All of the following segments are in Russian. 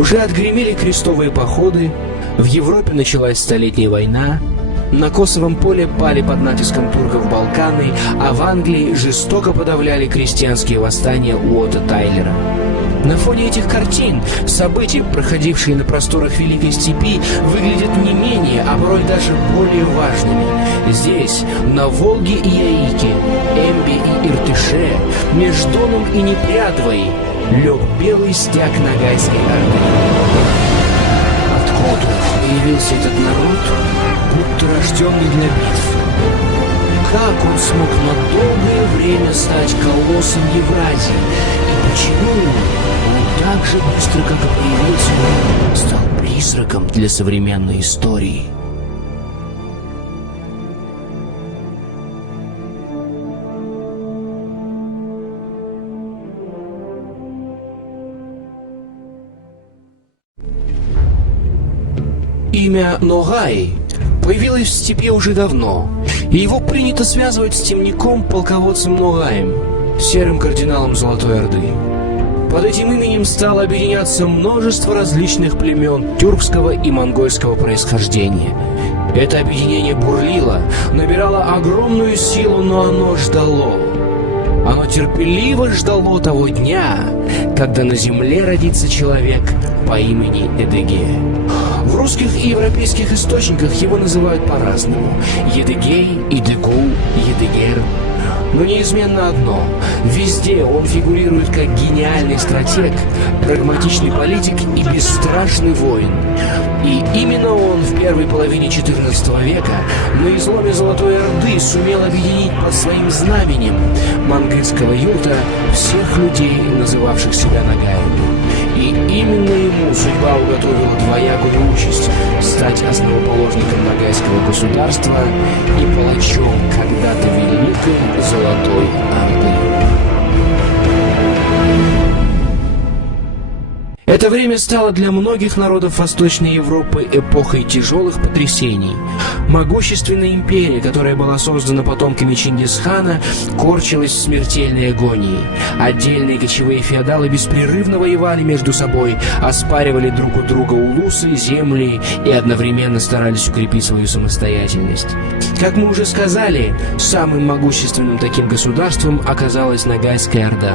Уже отгремели крестовые походы, в Европе началась Столетняя война, на Косовом поле пали под натиском турков Балканы, а в Англии жестоко подавляли крестьянские восстания Уотта Тайлера. На фоне этих картин события, проходившие на просторах Великой Степи, выглядят не менее, а порой даже более важными. Здесь, на Волге и Яике, Эмбе и Иртыше, между Доном и Непрядвой, лег белый стяг Ногайской Орды. Откуда появился этот народ, будто рожденный для битв? Как он смог на долгое время стать колоссом Евразии? И почему он так же быстро, как и появился, стал призраком для современной истории? Имя Ногай появилось в степи уже давно, и его принято связывать с темником полководцем Ногаем, серым кардиналом Золотой Орды. Под этим именем стало объединяться множество различных племен тюркского и монгольского происхождения. Это объединение бурлило, набирало огромную силу, но оно ждало. Оно терпеливо ждало того дня, когда на земле родится человек по имени Эдыге. В русских и европейских источниках его называют по-разному: Едыгей, Идыгу, Едыгер. Но неизменно одно: везде он фигурирует как гениальный стратег, прагматичный политик и бесстрашный воин. И именно он в первой половине XIV века на изломе Золотой Орды сумел объединить под своим знаменем мангытского юрта всех людей, называвших себя ногаями. И именно ему судьба уготовила двоякую участь — стать основоположником ногайского государства и палачом когда-то великой Золотой Орды. Это время стало для многих народов Восточной Европы эпохой тяжелых потрясений. Могущественная империя, которая была создана потомками Чингисхана, корчилась в смертельной агонии. Отдельные кочевые феодалы беспрерывно воевали между собой, оспаривали друг у друга улусы, земли и одновременно старались укрепить свою самостоятельность. Как мы уже сказали, самым могущественным таким государством оказалась Ногайская Орда.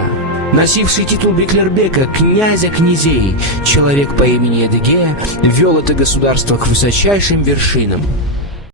Носивший титул Беклербека, князя князей, человек по имени Эдыге вел это государство к высочайшим вершинам.